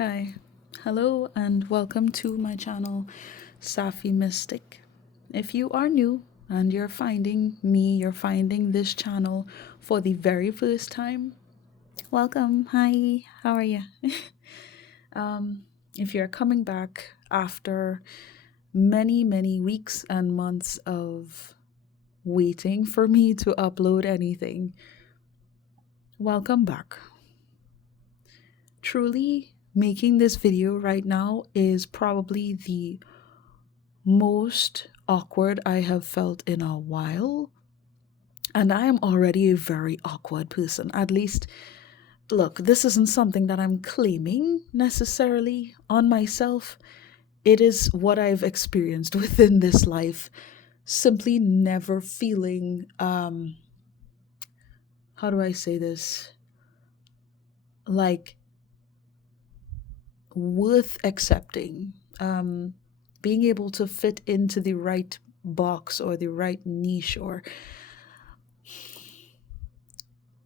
Hi, hello, and welcome to my channel, Safi Mystic. If you are new and you're finding this channel for the very first time, welcome. Hi, how are you? If you're coming back after many weeks and months of waiting for me to upload anything, welcome back. Truly, making this video right now is probably the most awkward I have felt in a while. And I am already a very awkward person. At least, look, this isn't something that I'm claiming necessarily on myself. It is what I've experienced within this life. Simply never feeling, how do I say this? Like, worth accepting. Being able to fit into the right box or the right niche or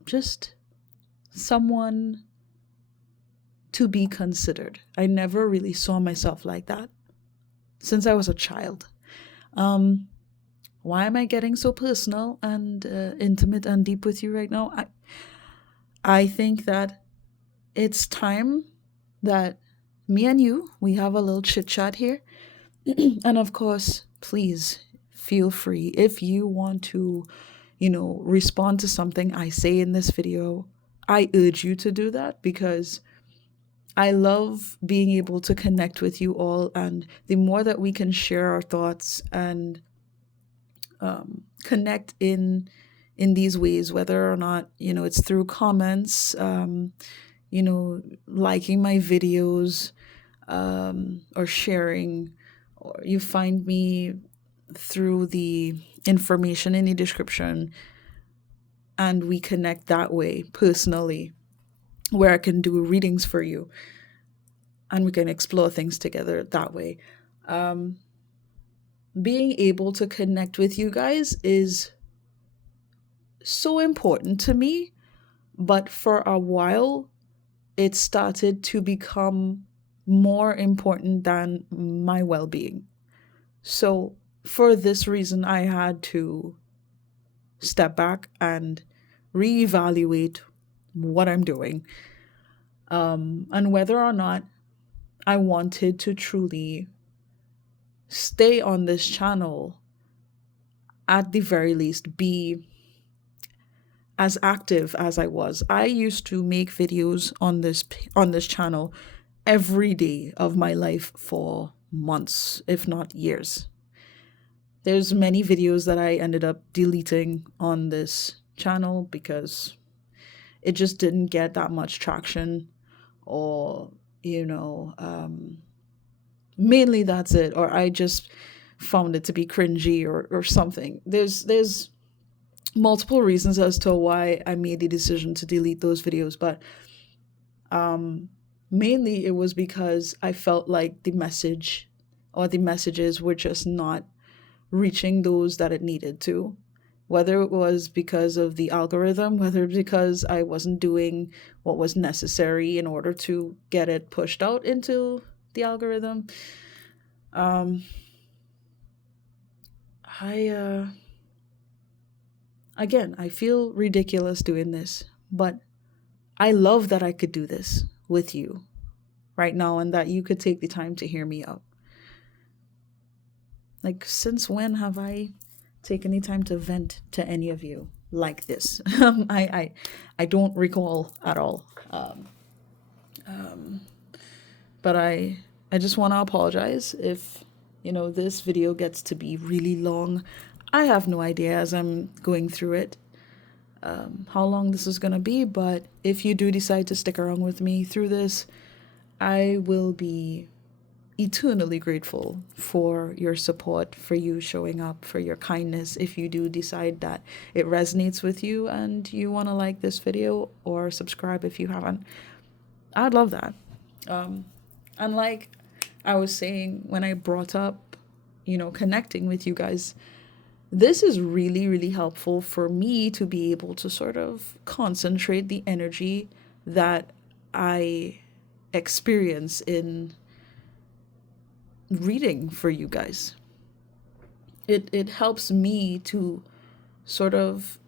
just someone to be considered. I never really saw myself like that since I was a child. Why am I getting so personal and intimate and deep with you right now? I think that it's time that me and you, we have a little chit chat here. And of course, please feel free if you want to, respond to something I say in this video. I urge you to do that because I love being able to connect with you all. And the more that we can share our thoughts and connect in these ways, whether or not, it's through comments, liking my videos, or sharing, or you find me through the information in the description and we connect that way personally, where I can do readings for you and we can explore things together that way. Being able to connect with you guys is so important to me, but for a while it started to become more important than my well-being. So for this reason, I had to step back and reevaluate what I'm doing, and whether or not I wanted to truly stay on this channel, at the very least be as active as I was. I used to make videos on this channel every day of my life for months, if not years. There's many videos that I ended up deleting on this channel because it just didn't get that much traction, or mainly that's it, or I just found it to be cringy or something. There's multiple reasons as to why I made the decision to delete those videos, but mainly it was because I felt like the message or the messages were just not reaching those that it needed to. Whether it was because of the algorithm, whether because I wasn't doing what was necessary in order to get it pushed out into the algorithm. I feel ridiculous doing this, but I love that I could do this with you right now and that you could take the time to hear me out. Like, since when have I taken the time to vent to any of you like this? I don't recall at all. But I just want to apologize if this video gets to be really long. I have no idea as I'm going through it how long this is gonna be, but if you do decide to stick around with me through this, I will be eternally grateful for your support, for you showing up, for your kindness. If you do decide that it resonates with you and you want to like this video or subscribe if you haven't, I'd love that. And like I was saying when I brought up, connecting with you guys, this is really helpful for me to be able to sort of concentrate the energy that I experience in reading for you guys. It helps me to sort of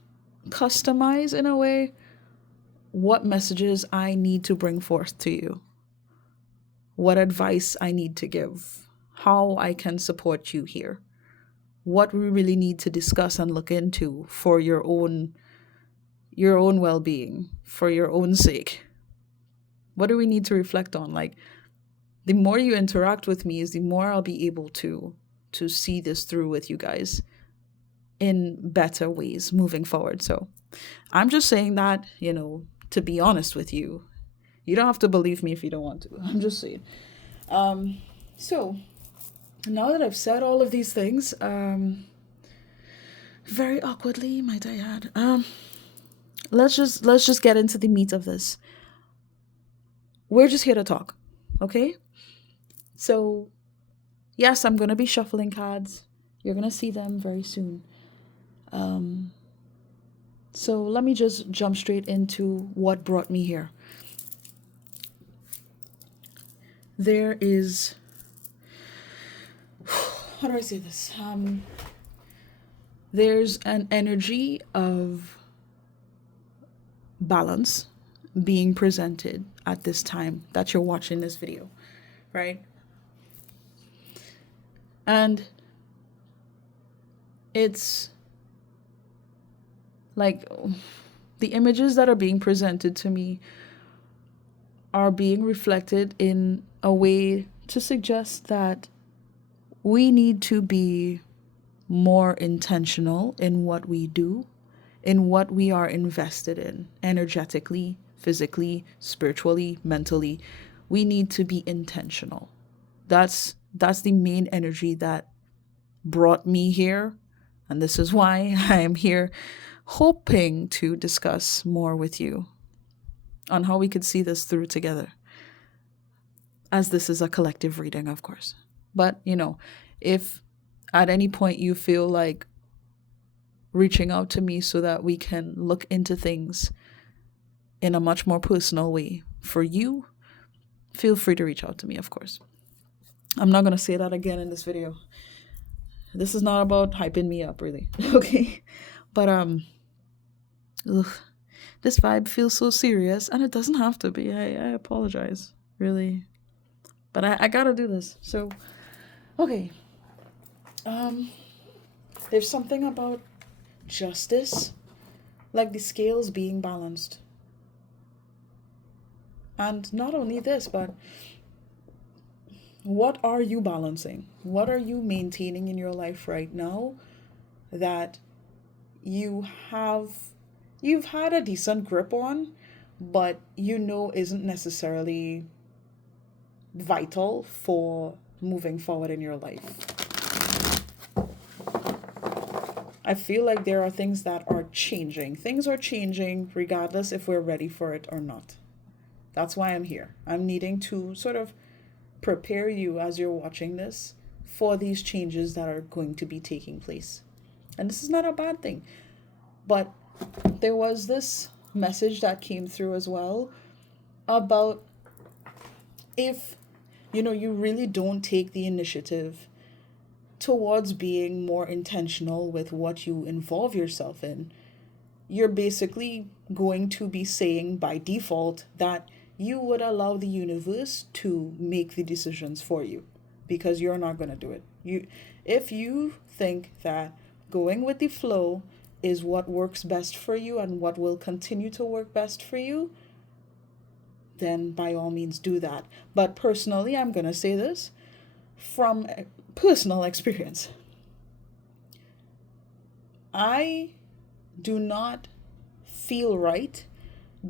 customize in a way what messages I need to bring forth to you, what advice I need to give, how I can support you here, what we really need to discuss and look into for your own well-being, for your own sake. What do we need to reflect on? Like, the more you interact with me is the more I'll be able to see this through with you guys in better ways moving forward. So I'm just saying that, to be honest with you. You don't have to believe me if you don't want to. I'm just saying. So now that I've said all of these things, very awkwardly, might I add, let's just get into the meat of this. We're just here to talk, okay? So, yes, I'm gonna be shuffling cards. You're gonna see them very soon. So let me just jump straight into what brought me here. There is, how do I say this? There's an energy of balance being presented at this time that you're watching this video, right? And it's like the images that are being presented to me are being reflected in a way to suggest that we need to be more intentional in what we do, in what we are invested in, energetically, physically, spiritually, mentally. We need to be intentional. That's the main energy that brought me here, and this is why I am here, hoping to discuss more with you on how we could see this through together, as this is a collective reading, of course. But, if at any point you feel like reaching out to me so that we can look into things in a much more personal way for you, feel free to reach out to me, of course. I'm not going to say that again in this video. This is not about hyping me up, really. Okay? But, this vibe feels so serious, and it doesn't have to be. I apologize, really. But I gotta do this. So, okay. There's something about justice, like the scales being balanced. And not only this, but what are you balancing? What are you maintaining in your life right now that you've had a decent grip on, but isn't necessarily vital for moving forward in your life? I feel like there are things that are changing. Things are changing regardless if we're ready for it or not. That's why I'm here. I'm needing to sort of prepare you as you're watching this for these changes that are going to be taking place. And this is not a bad thing. But there was this message that came through as well about if, you really don't take the initiative towards being more intentional with what you involve yourself in, you're basically going to be saying by default that you would allow the universe to make the decisions for you, because you're not going to do it. If you think that going with the flow is what works best for you and what will continue to work best for you, then by all means do that. But personally, I'm going to say this from personal experience. I do not feel right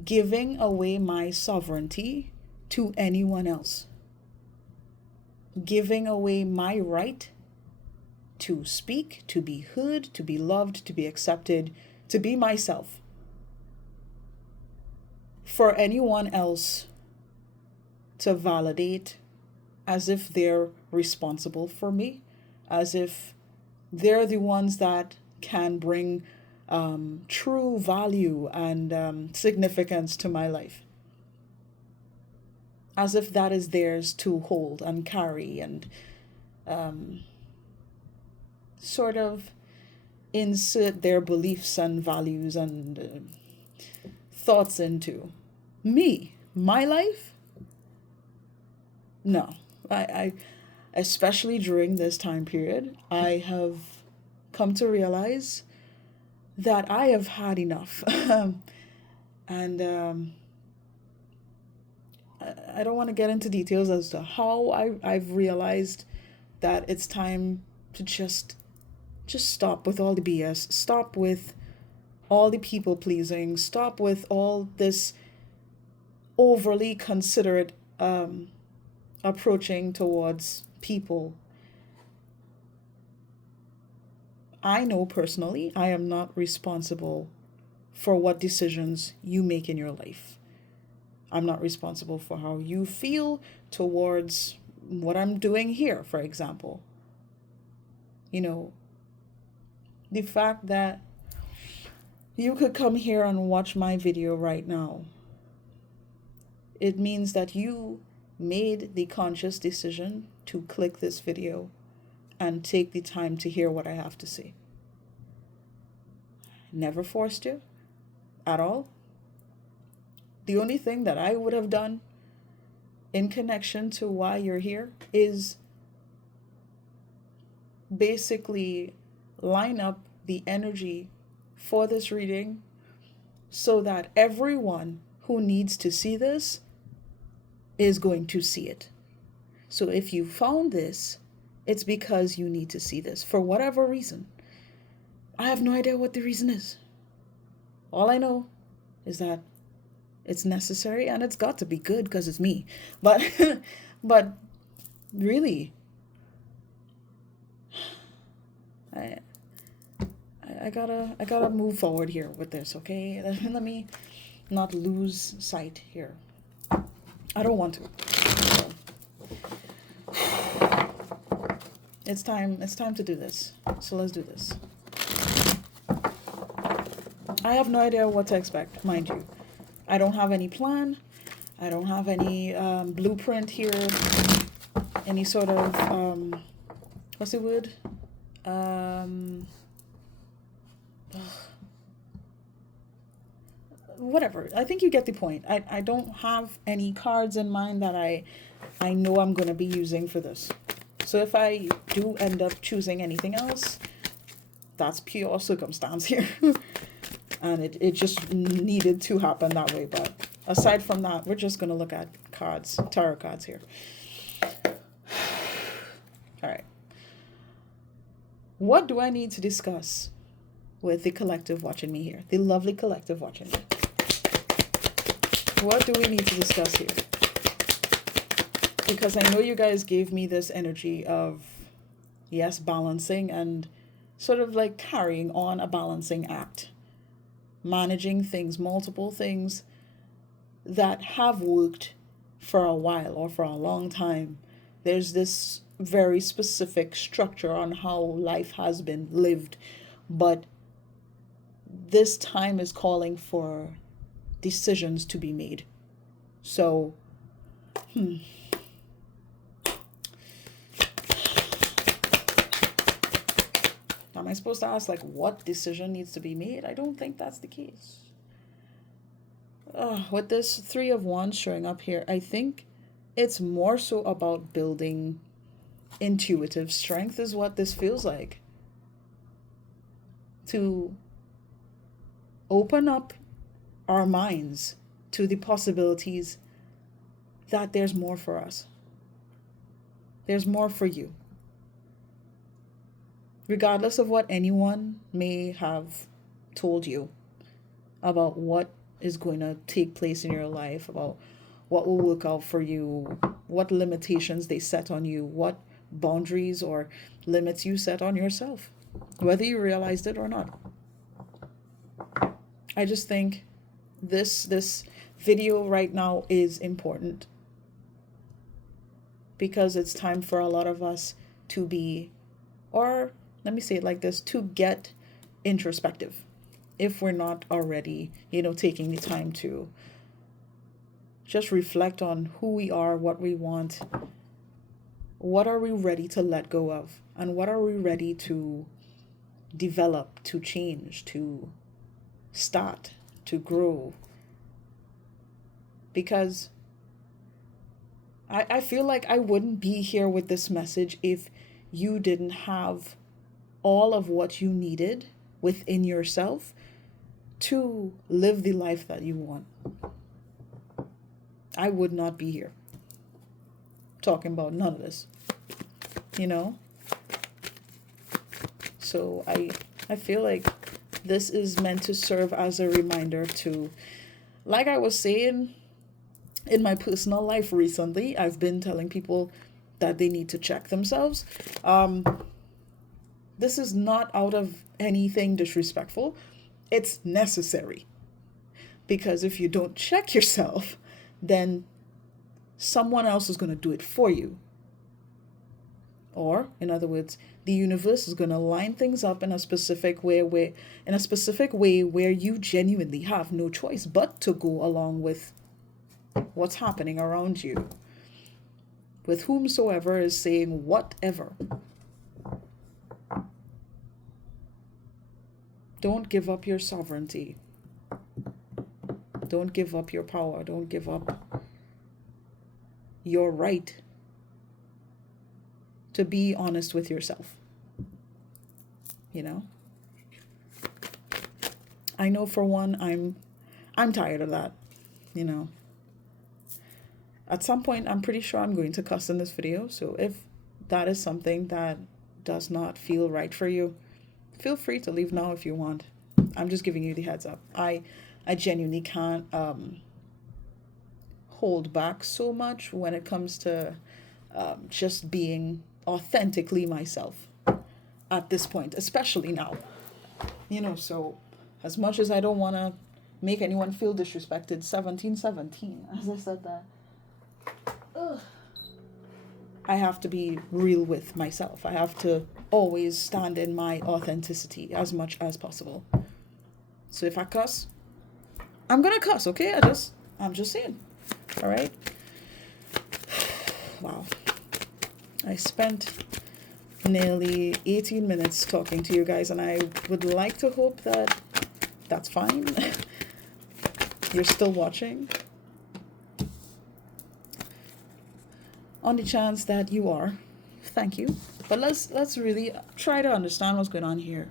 giving away my sovereignty to anyone else. Giving away my right to speak, to be heard, to be loved, to be accepted, to be myself. For anyone else to validate as if they're responsible for me, as if they're the ones that can bring true value and significance to my life. as if that is theirs to hold and carry and sort of insert their beliefs and values and thoughts into. Me, my life? No. I especially during this time period, I have come to realize that I have had enough. And I don't want to get into details as to how I've realized that it's time to just stop with all the BS. Stop with all the people pleasing. Stop with all this overly considerate approaching towards people. I know personally I am not responsible for what decisions you make in your life. I'm not responsible for how you feel towards what I'm doing here, for example. You know, the fact that you could come here and watch my video right now, it means that you made the conscious decision to click this video and take the time to hear what I have to say. Never forced you at all. The only thing that I would have done in connection to why you're here is basically line up the energy for this reading so that everyone who needs to see this is going to see it. So if you found this, it's because you need to see this for whatever reason. I have no idea what the reason is. All I know is that it's necessary and it's got to be good because it's me. But but really, I gotta move forward here with this, okay? Let me not lose sight here. I don't want to. So, it's time to do this. So let's do this. I have no idea what to expect, mind you. I don't have any plan. I don't have any blueprint here. Any sort of what's the word? Whatever. I think you get the point. I don't have any cards in mind that I know I'm going to be using for this. So if I do end up choosing anything else, that's pure circumstance here. And it just needed to happen that way. But aside from that, we're just going to look at cards, tarot cards here. All right. What do I need to discuss with the collective watching me here? The lovely collective watching me. What do we need to discuss here? Because I know you guys gave me this energy of, yes, balancing and sort of like carrying on a balancing act. Managing things, multiple things that have worked for a while or for a long time. There's this very specific structure on how life has been lived, but this time is calling for decisions to be made. So, am I supposed to ask, like, what decision needs to be made? I don't think that's the case. With this Three of Wands showing up here, I think it's more so about building intuitive strength is what this feels like. To open up our minds to the possibilities that there's more for us. There's more for you. Regardless of what anyone may have told you about what is going to take place in your life, about what will work out for you, what limitations they set on you, what boundaries or limits you set on yourself, whether you realized it or not. I just think this video right now is important because it's time for a lot of us to be, or let me say it like this, to get introspective if we're not already, taking the time to just reflect on who we are, what we want, what are we ready to let go of, and what are we ready to develop, to change, to start, to grow. Because I feel like I wouldn't be here with this message if you didn't have all of what you needed within yourself to live the life that you want. I would not be here talking about none of this, you know? So I feel like this is meant to serve as a reminder to, like I was saying, in my personal life recently, I've been telling people that they need to check themselves. This is not out of anything disrespectful. It's necessary. Because if you don't check yourself, then someone else is going to do it for you. Or, in other words, the universe is going to line things up in a specific way where you genuinely have no choice but to go along with what's happening around you, with whomsoever is saying whatever. Don't give up your sovereignty. Don't give up your power. Don't give up your right to be honest with yourself. You know? I know for one, I'm tired of that, you know. At some point, I'm pretty sure I'm going to cuss in this video. So if that is something that does not feel right for you, feel free to leave now if you want. I'm just giving you the heads up. I genuinely can't hold back so much when it comes to just being authentically myself at this point, especially now. You know, so as much as I don't want to make anyone feel disrespected, 1717, as I said that. Ugh. I have to be real with myself. I have to always stand in my authenticity as much as possible. So if I cuss, I'm gonna cuss, okay? I'm just saying. All right? Wow. I spent nearly 18 minutes talking to you guys, and I would like to hope that that's fine. You're still watching. On the chance that you are, thank you. But let's really try to understand what's going on here.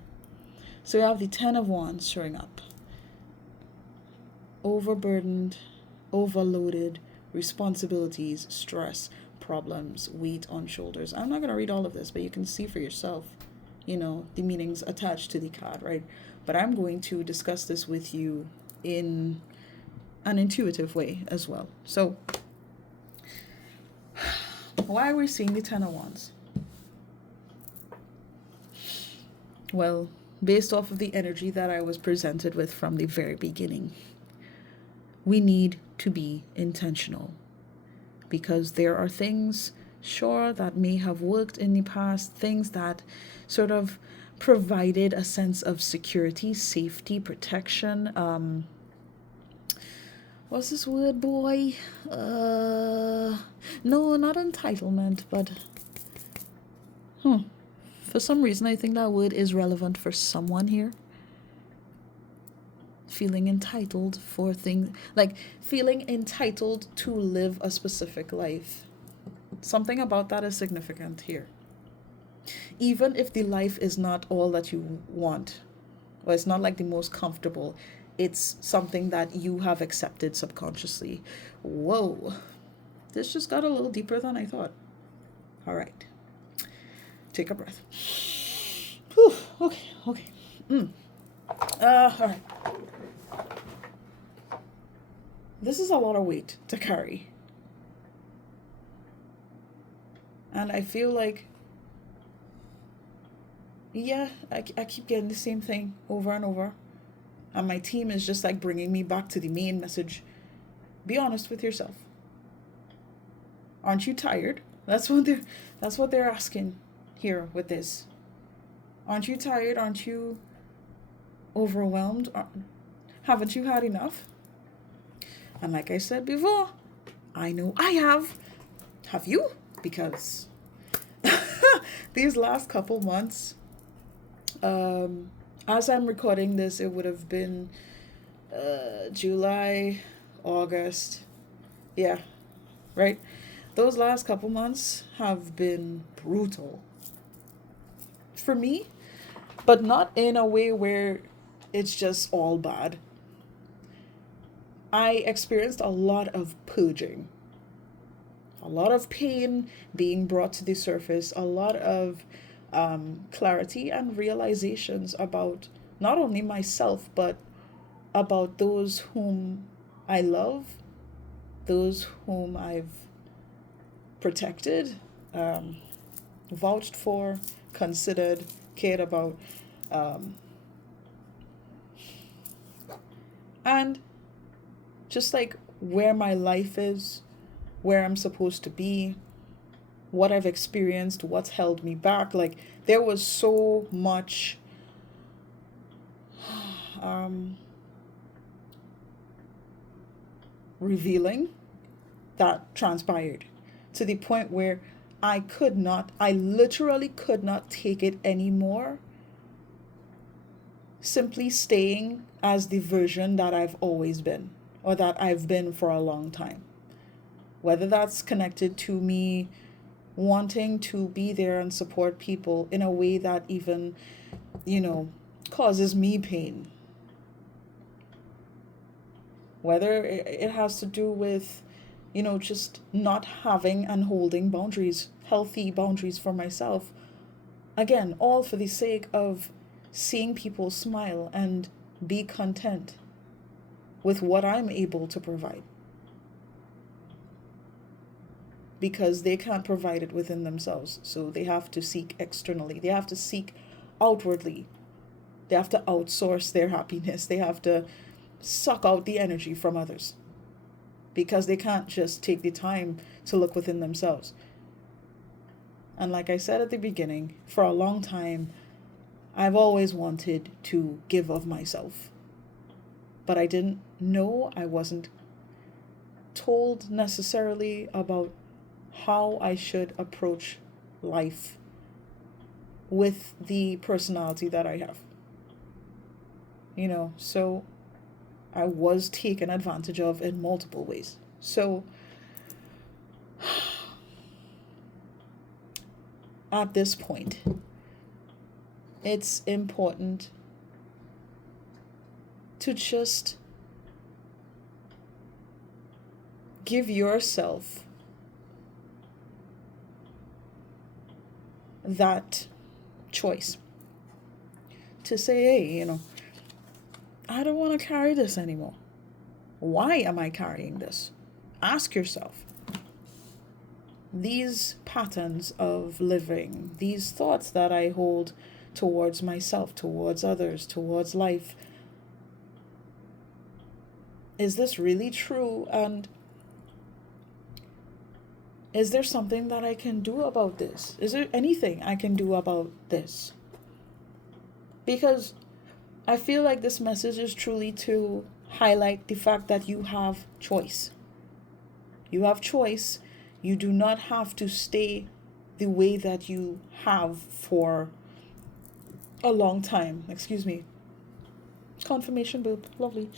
So we have the 10 of Wands showing up. Overburdened, overloaded, responsibilities, stress, problems, weight on shoulders. I'm not going to read all of this, but you can see for yourself, you know, the meanings attached to the card, right? But I'm going to discuss this with you in an intuitive way as well. So why are we seeing the 10 of Wands? Well, based off of the energy that I was presented with from the very beginning, we need to be intentional, because there are things, sure, that may have worked in the past, things that sort of provided a sense of security, safety, protection. What's this word, boy? No, not entitlement, but for some reason I think that word is relevant for someone here. Feeling entitled for things, like feeling entitled to live a specific life. Something about that is significant here. Even if the life is not all that you want, or it's not like the most comfortable, it's something that you have accepted subconsciously. Whoa, this just got a little deeper than I thought. All right, take a breath. Whew, okay. All right. This is a lot of weight to carry. And I feel like, yeah, I keep getting the same thing over and over. And my team is just like bringing me back to the main message. Be honest with yourself. Aren't you tired? That's what they're asking here with this. Aren't you tired? Aren't you overwhelmed? Haven't you had enough? And like I said before, I know I have. Have you? Because these last couple months, um, as I'm recording this, it would have been July, August. Yeah, right? Those last couple months have been brutal for me, but not in a way where it's just all bad. I experienced a lot of purging, a lot of pain being brought to the surface, a lot of clarity and realizations about not only myself, but about those whom I love, those whom I've protected, um, vouched for, considered, cared about, um, and just like where my life is, where I'm supposed to be, what I've experienced, what's held me back. Like, there was so much um, revealing that transpired to the point where I literally could not take it anymore, simply staying as the version that I've always been, or that I've been for a long time. Whether that's connected to me wanting to be there and support people in a way that even, you know, causes me pain. Whether it has to do with, just not having and holding boundaries, healthy boundaries for myself. Again, all for the sake of seeing people smile and be content with what I'm able to provide. Because they can't provide it within themselves. So they have to seek externally. They have to seek outwardly. They have to outsource their happiness. They have to suck out the energy from others. Because they can't just take the time to look within themselves. And like I said at the beginning, for a long time, I've always wanted to give of myself. But I didn't know, I wasn't told necessarily about how I should approach life with the personality that I have. So I was taken advantage of in multiple ways. So at this point, it's important to just give yourself that choice to say, hey, I don't want to carry this anymore. Why am I carrying this? Ask yourself. These patterns of living, these thoughts that I hold towards myself, towards others, towards life, is this really true? And is there something that I can do about this? Is there anything I can do about this? Because I feel like this message is truly to highlight the fact that you have choice. You have choice. You do not have to stay the way that you have for a long time. Excuse me. Confirmation boob. Lovely.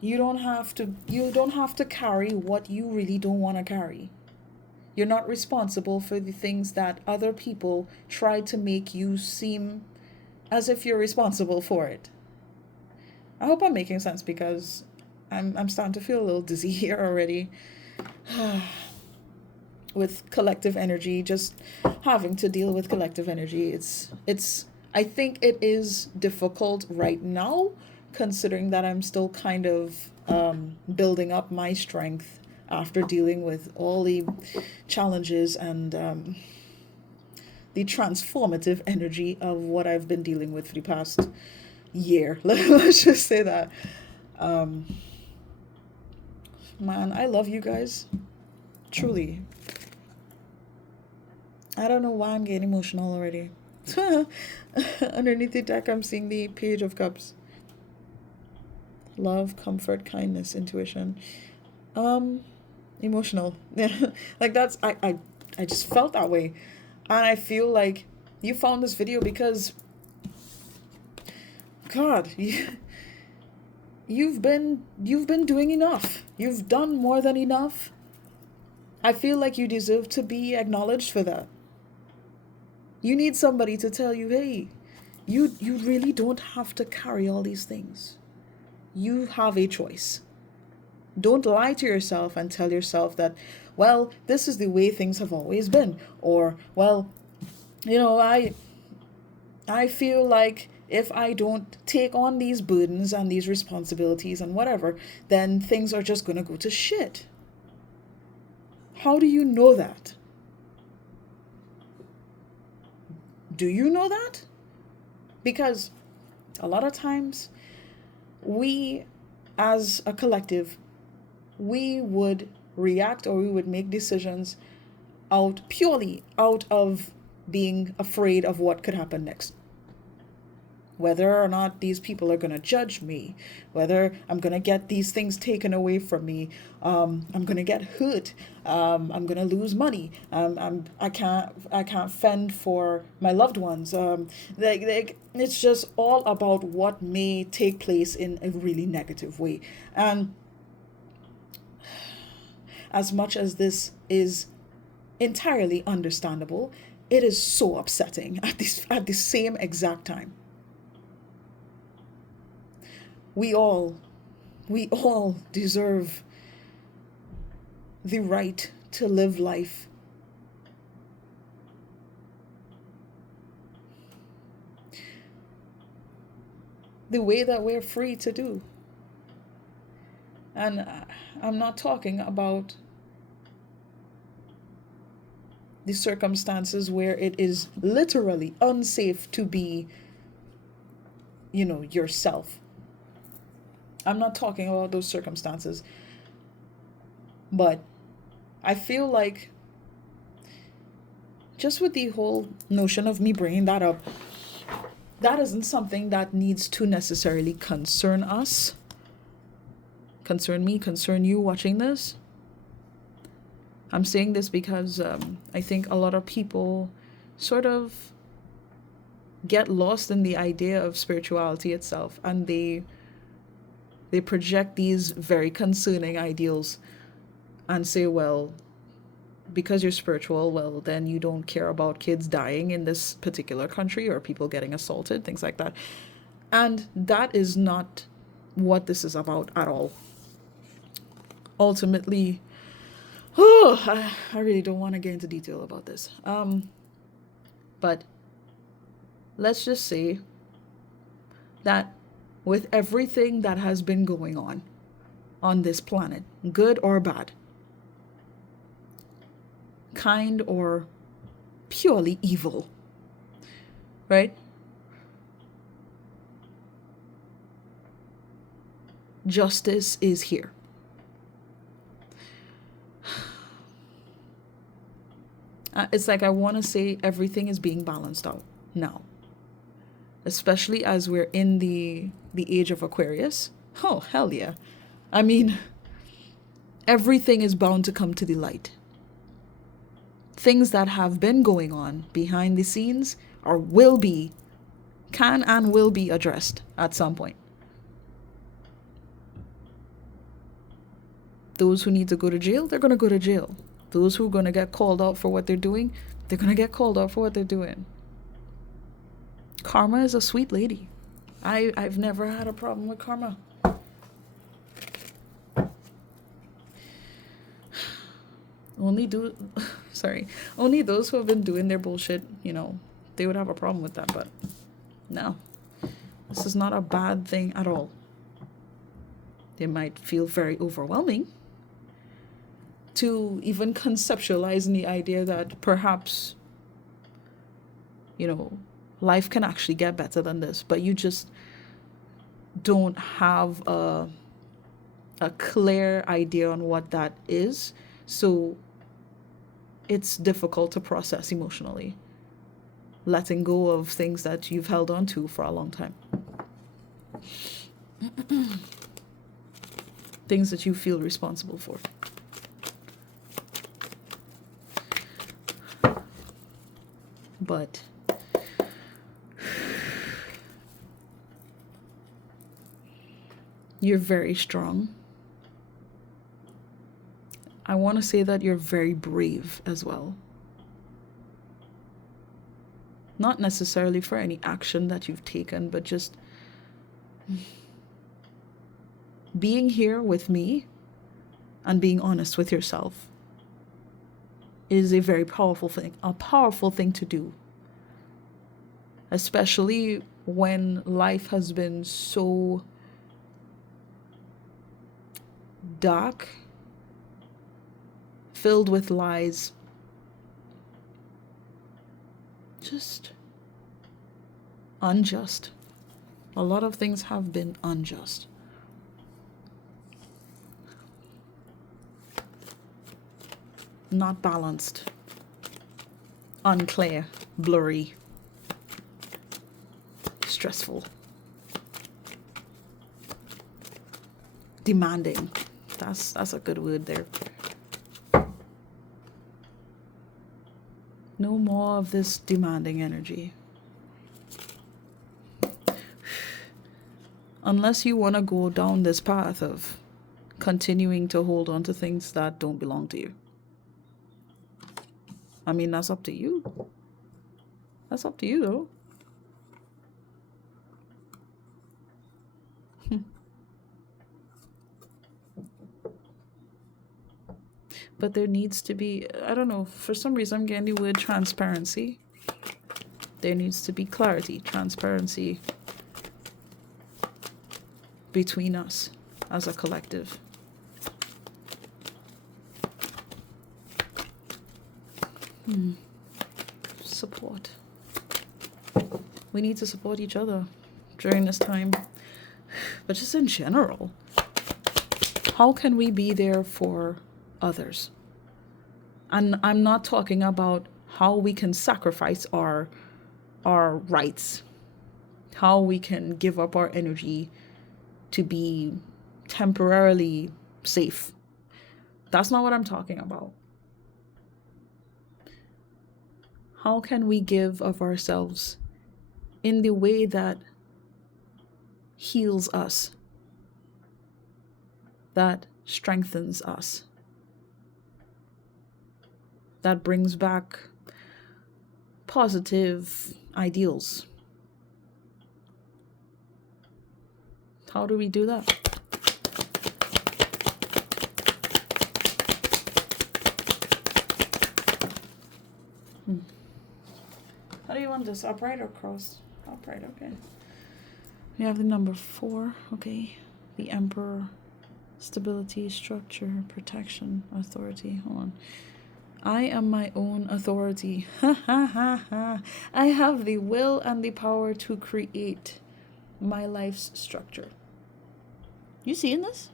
You don't have to carry what you really don't want to carry. You're not responsible for the things that other people try to make you seem as if you're responsible for it. I hope I'm making sense, because I'm starting to feel a little dizzy here already. With collective energy, just having to deal with collective energy. It's I think it is difficult right now, considering that I'm still kind of building up my strength after dealing with all the challenges and the transformative energy of what I've been dealing with for the past year. Let's just say that. Man, I love you guys. Truly. I don't know why I'm getting emotional already. Underneath the deck, I'm seeing the Page of Cups. Love, comfort, kindness, intuition. emotional. Yeah, like I just felt that way, and I feel like you found this video because, God, you've been doing enough. You've done more than enough. I feel like you deserve to be acknowledged for that. You need somebody to tell you, hey, you really don't have to carry all these things. You have a choice. Don't lie to yourself and tell yourself that, well, this is the way things have always been, or, well, you know, I feel like if I don't take on these burdens and these responsibilities and whatever, then things are just going to go to shit. How do you know that? Do you know that? Because a lot of times we, as a collective, we would react or we would make decisions purely out of being afraid of what could happen next. Whether or not these people are going to judge me, whether I'm going to get these things taken away from me, I'm going to get hurt, I'm going to lose money, I can't fend for my loved ones. It's just all about what may take place in a really negative way. And as much as this is entirely understandable, it is so upsetting at the same exact time. We all deserve the right to live life the way that we're free to do. And I'm not talking about the circumstances where it is literally unsafe to be, yourself. I'm not talking about those circumstances. But I feel like, just with the whole notion of me bringing that up, that isn't something that needs to necessarily concern us. Concern me, concern you watching this. I'm saying this because I think a lot of people sort of get lost in the idea of spirituality itself, and they project these very concerning ideals and say, well, because you're spiritual, well, then you don't care about kids dying in this particular country or people getting assaulted, things like that. And that is not what this is about at all. Ultimately, I really don't want to get into detail about this. But let's just say that with everything that has been going on this planet, good or bad, kind or purely evil, right? Justice is here. It's like I want to say everything is being balanced out now, especially as we're in the age of Aquarius. Oh, hell yeah. I mean, everything is bound to come to the light. Things that have been going on behind the scenes can and will be addressed at some point. Those who need to go to jail, they're going to go to jail. Those who are going to get called out for what they're doing, they're going to get called out for what they're doing. Karma is a sweet lady. I've never had a problem with karma. Only those who have been doing their bullshit, they would have a problem with that, but no. This is not a bad thing at all. It might feel very overwhelming to even conceptualize the idea that perhaps, life can actually get better than this, but you just don't have a clear idea on what that is. So it's difficult to process emotionally, letting go of things that you've held on to for a long time. Things that you feel responsible for. but you're very strong. I want to say that you're very brave as well. Not necessarily for any action that you've taken, but just being here with me and being honest with yourself is a very powerful thing to do. Especially when life has been so dark, filled with lies, just unjust. A lot of things have been unjust. Not balanced, unclear, blurry, stressful, demanding. That's a good word there. No more of this demanding energy. Unless you want to go down this path of continuing to hold on to things that don't belong to you. I mean, that's up to you. That's up to you, though. But there needs to be, I don't know, for some reason I'm getting the word transparency. There needs to be clarity, transparency between us as a collective. Support. We need to support each other during this time. But just in general, how can we be there for others? And I'm not talking about how we can sacrifice our rights, how we can give up our energy to be temporarily safe. That's not what I'm talking about. How can we give of ourselves in the way that heals us, that strengthens us, that brings back positive ideals? How do we do that? How do you want this? Upright or crossed? Upright, okay. We have the number 4, okay. The Emperor, stability, structure, protection, authority. Hold on. I am my own authority. Ha ha ha ha. I have the will and the power to create my life's structure. You seeing this?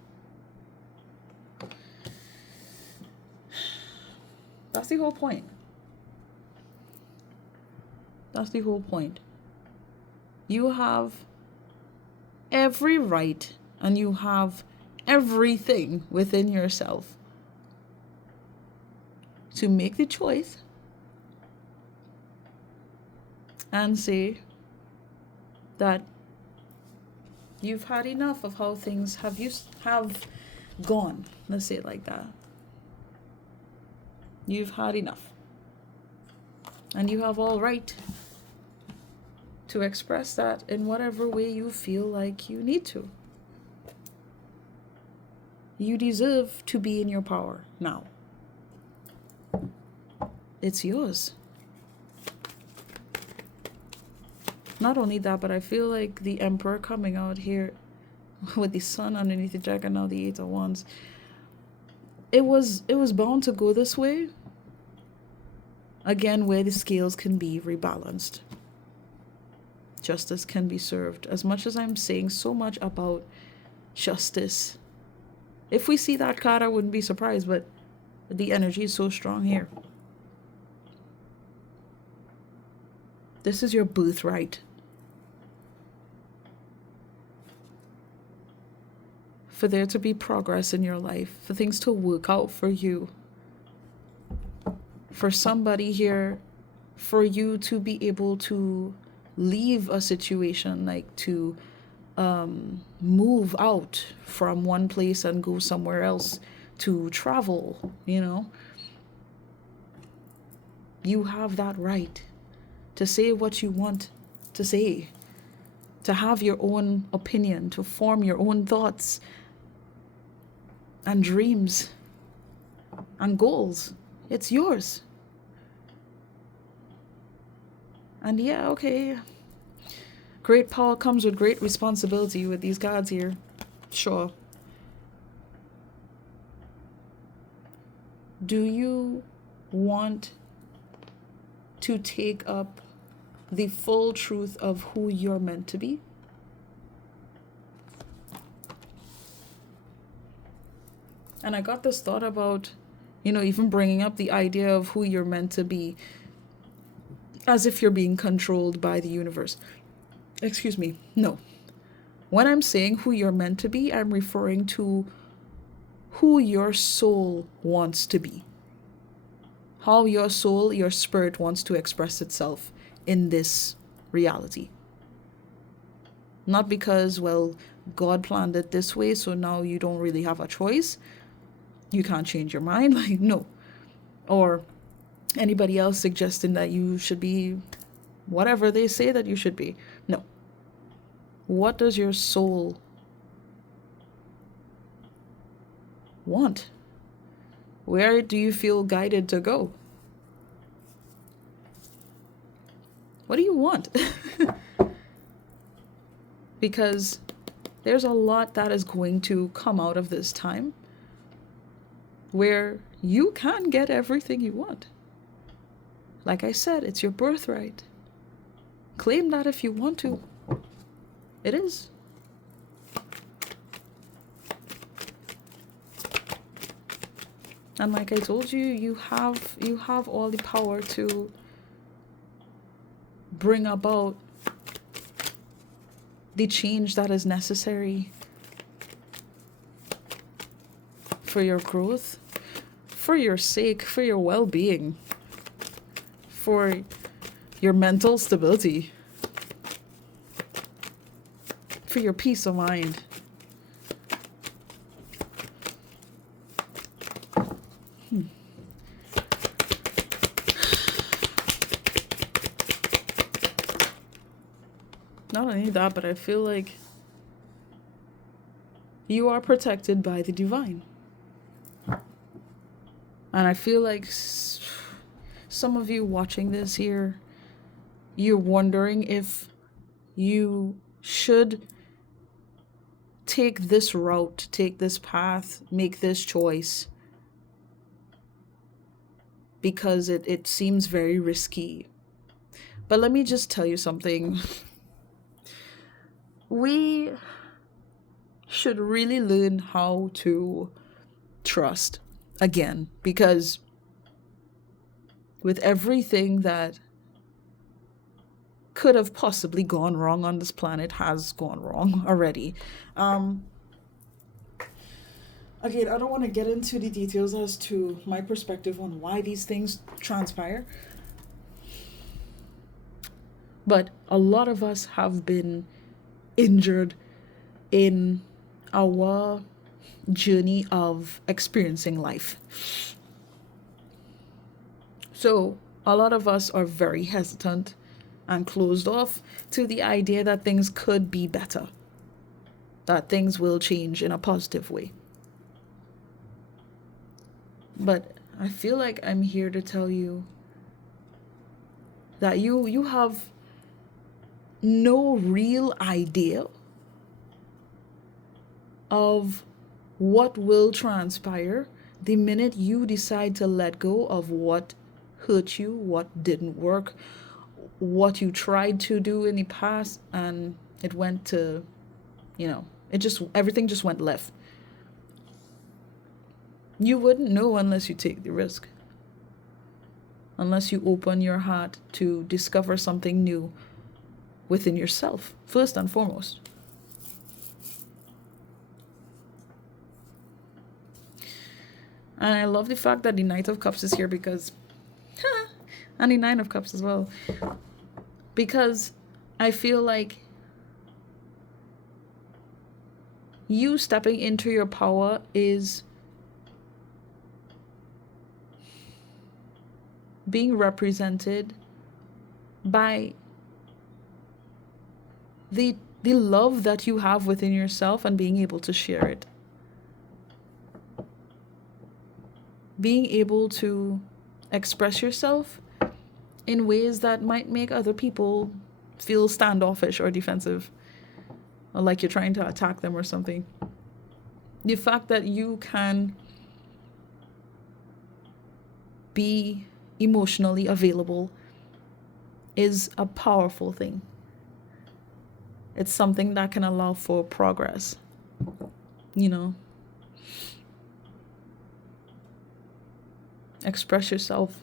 That's the whole point. That's the whole point. You have every right and you have everything within yourself to make the choice and say that you've had enough of how things have gone. Let's say it like that. You've had enough. And you have all right to express that in whatever way you feel like you need to. You deserve to be in your power now. It's yours. Not only that, but I feel like the Emperor coming out here with the sun underneath the Jack and now the 8 of Wands. It was bound to go this way. Again, where the scales can be rebalanced. Justice can be served. As much as I'm saying so much about justice, if we see that card, I wouldn't be surprised, but the energy is so strong here. This is your birthright. For there to be progress in your life, for things to work out for you. For somebody here, for you to be able to leave a situation, like to move out from one place and go somewhere else, to travel, you have that right to say what you want to say, to have your own opinion, to form your own thoughts and dreams and goals. It's yours. And yeah, okay. Great power comes with great responsibility with these cards here. Sure. Do you want to take up the full truth of who you're meant to be? And I got this thought about, even bringing up the idea of who you're meant to be as if you're being controlled by the universe. Excuse me. No. When I'm saying who you're meant to be, I'm referring to who your soul wants to be. How your soul, your spirit wants to express itself in this reality. Not because, well, God planned it this way, so now you don't really have a choice. You can't change your mind. Like, no. Or anybody else suggesting that you should be whatever they say that you should be. No. What does your soul want? Where do you feel guided to go? What do you want? Because there's a lot that is going to come out of this time where you can get everything you want. Like I said, it's your birthright. Claim that if you want to. It is. And like I told you, you have all the power to bring about the change that is necessary for your growth, for your sake, for your well-being, for your mental stability, for your peace of mind. Not only that, but I feel like you are protected by the divine. And I feel like some of you watching this here, you're wondering if you should take this route, take this path, make this choice, because it seems very risky. But let me just tell you something. We should really learn how to trust again, because with everything that could have possibly gone wrong on this planet has gone wrong already. Again, I don't want to get into the details as to my perspective on why these things transpire, but a lot of us have been injured in our journey of experiencing life. So a lot of us are very hesitant and closed off to the idea that things could be better, that things will change in a positive way. But I feel like I'm here to tell you that you have no real idea of what will transpire the minute you decide to let go of what hurt you, what didn't work, what you tried to do in the past, and it went to, everything just went left. You wouldn't know unless you take the risk, unless you open your heart to discover something new within yourself, first and foremost. And I love the fact that the Knight of Cups is here, because And the Nine of Cups as well. Because I feel like you stepping into your power is being represented by the love that you have within yourself and being able to share it. Being able to express yourself in ways that might make other people feel standoffish or defensive, or like you're trying to attack them or something. The fact that you can be emotionally available is a powerful thing. It's something that can allow for progress, you know. Express yourself,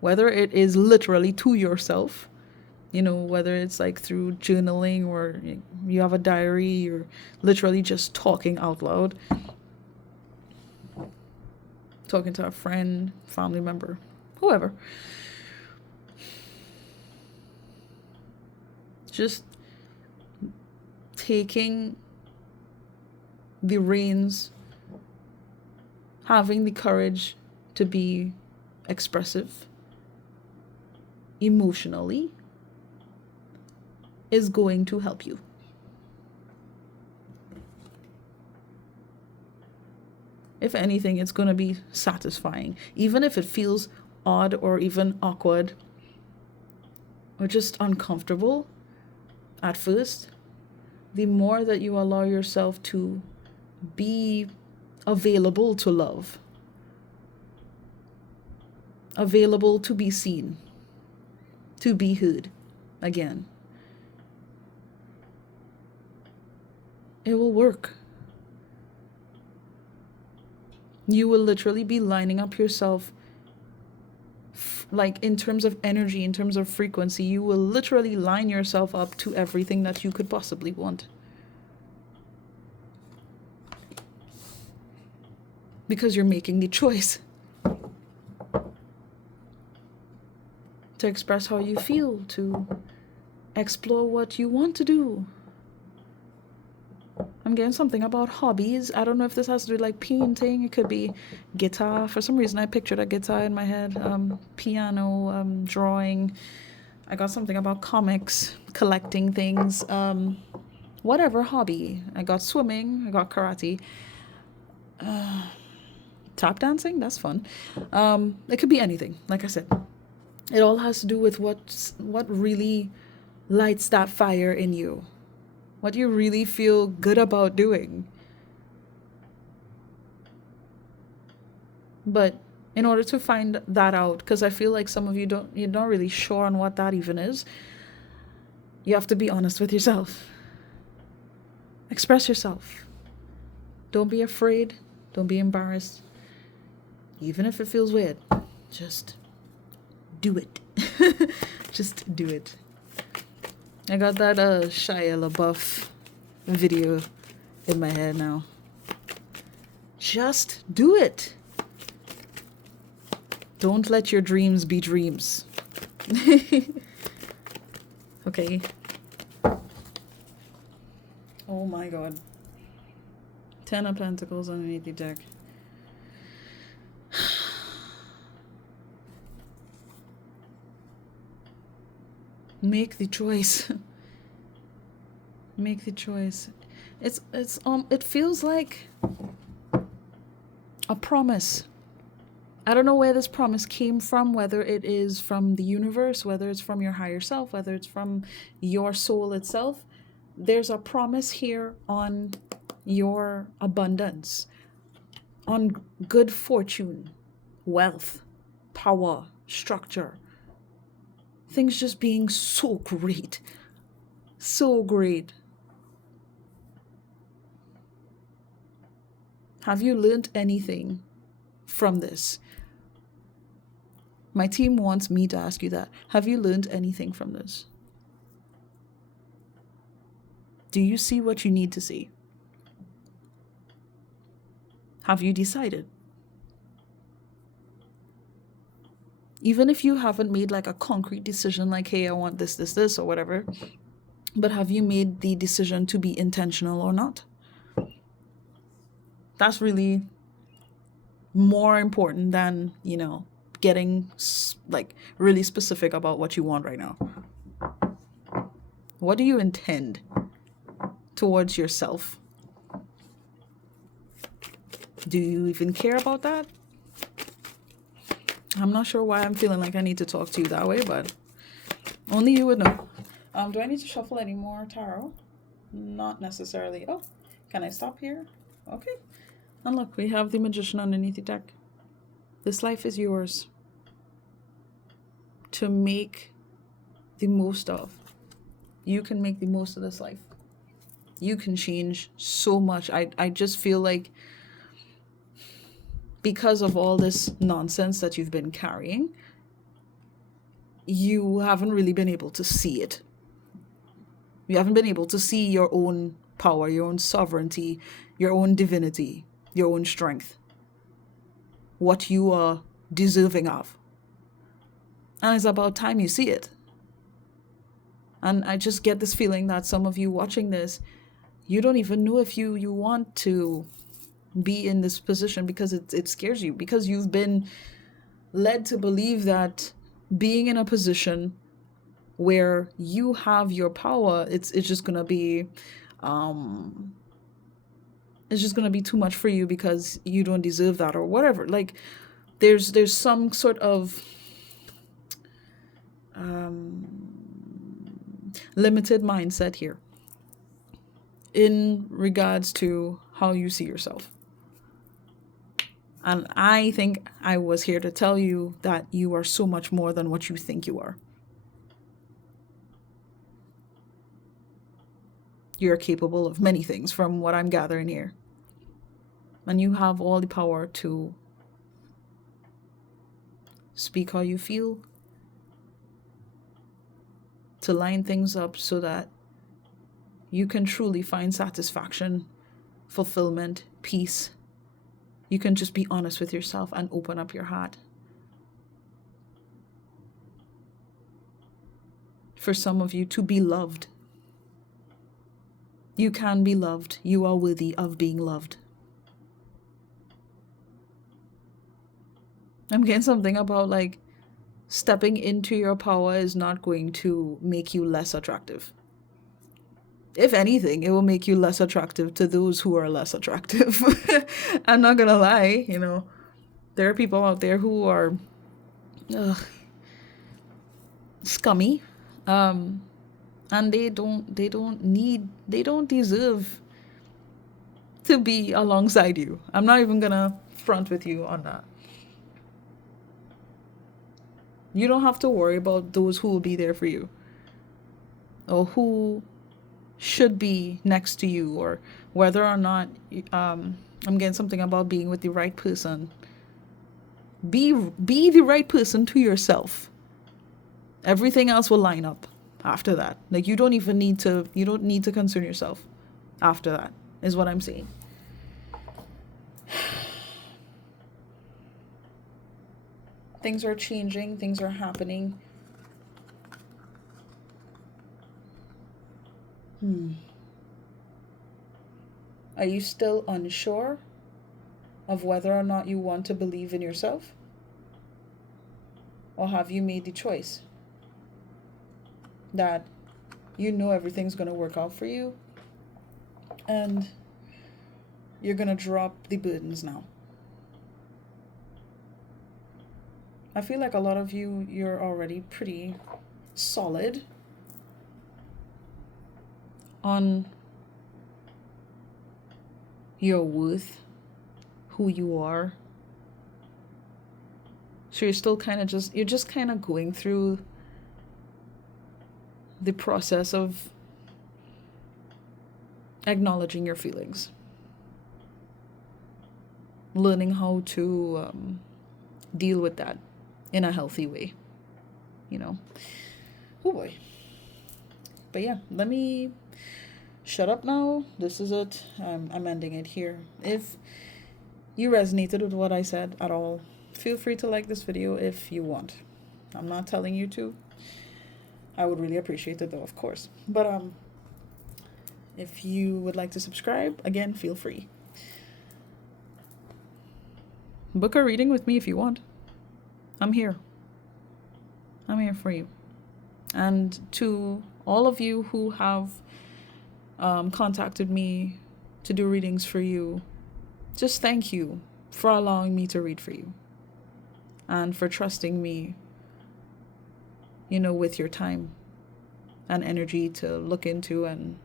whether it is literally to yourself, you know, whether it's like through journaling or you have a diary or literally just talking out loud, talking to a friend, family member, whoever. Just taking the reins, having the courage to be expressive emotionally is going to help you. If anything, it's going to be satisfying, even if it feels odd or even awkward or just uncomfortable at first. The more that you allow yourself to be available to love, available to be seen, to be heard again, it will work. You will literally be lining up yourself, like in terms of energy, in terms of frequency, you will literally line yourself up to everything that you could possibly want. Because you're making the choice to express how you feel, to explore what you want to do. I'm getting something about hobbies. I don't know if this has to do with like painting. It could be guitar. For some reason, I pictured a guitar in my head. Piano, drawing. I got something about comics, collecting things. Whatever hobby. I got swimming. I got karate. Tap dancing. That's fun. It could be anything. Like I said, it all has to do with what really lights that fire in you. What you really feel good about doing. But in order to find that out, because I feel like some of you're not really sure on what that even is, you have to be honest with yourself. Express yourself. Don't be afraid. Don't be embarrassed. Even if it feels weird, just do it. Just do it. I got that Shia LaBeouf video in my head now. Just do it. Don't let your dreams be dreams. Okay. Oh my god. 10 of Pentacles underneath the deck. Make the choice. Make the choice. It feels like a promise. I don't know where this promise came from, whether it is from the universe, whether it's from your higher self, whether it's from your soul itself. There's a promise here on your abundance, on good fortune, wealth, power, structure. Things just being so great. So great. Have you learned anything from this? My team wants me to ask you that. Have you learned anything from this? Do you see what you need to see? Have you decided? Even if you haven't made like a concrete decision, like, hey, I want this, or whatever, but have you made the decision to be intentional or not? That's really more important than, getting like really specific about what you want right now. What do you intend towards yourself? Do you even care about that? I'm not sure why I'm feeling like I need to talk to you that way, but only you would know. Do I need to shuffle any more tarot? Not necessarily. Oh, can I stop here? Okay. And look, we have the Magician underneath the deck. This life is yours to make the most of. You can make the most of this life. You can change so much. I just feel like because of all this nonsense that you've been carrying, you haven't really been able to see it. You haven't been able to see your own power, your own sovereignty, your own divinity, your own strength, what you are deserving of. And it's about time you see it. And I just get this feeling that some of you watching this, you don't even know if you want to be in this position because it scares you, because you've been led to believe that being in a position where you have your power, it's just gonna be too much for you because you don't deserve that or whatever. Like there's some sort of limited mindset here in regards to how you see yourself. And I think I was here to tell you that you are so much more than what you think you are. You're capable of many things from what I'm gathering here. And you have all the power to speak how you feel, to line things up so that you can truly find satisfaction, fulfillment, peace. You can just be honest with yourself and open up your heart. For some of you to be loved. You can be loved. You are worthy of being loved. I'm getting something about like stepping into your power is not going to make you less attractive. If anything, it will make you less attractive to those who are less attractive. I'm not gonna lie, there are people out there who are scummy, and they don't deserve to be alongside you. I'm not even gonna front with you on that. You don't have to worry about those who will be there for you, or who should be next to you, or whether or not I'm getting something about being with the right person. Be the right person to yourself. Everything else will line up after that. Like you don't need to concern yourself after that, is what I'm saying. Things are changing, things are happening. Are you still unsure of whether or not you want to believe in yourself? Or have you made the choice that you know everything's going to work out for you and you're going to drop the burdens now? I feel like a lot of you're already pretty solid on your worth, who you are. So you're still you're just kind of going through the process of acknowledging your feelings, learning how to deal with that in a healthy way, Oh boy. But yeah, let me shut up now. This is it. I'm ending it here. If you resonated with what I said at all, feel free to like this video if you want. I'm not telling you to. I would really appreciate it though, of course. But if you would like to subscribe, again, feel free. Book a reading with me if you want. I'm here. I'm here for you. And to all of you who have contacted me to do readings for you, just thank you for allowing me to read for you and for trusting me, with your time and energy to look into and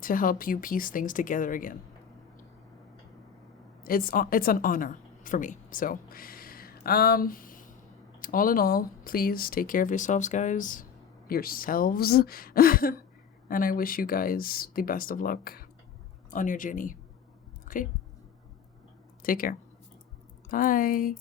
to help you piece things together again. It's an honor for me. So, all in all, please take care of yourselves, guys. Yourselves. And I wish you guys the best of luck on your journey. Okay? Take care. Bye.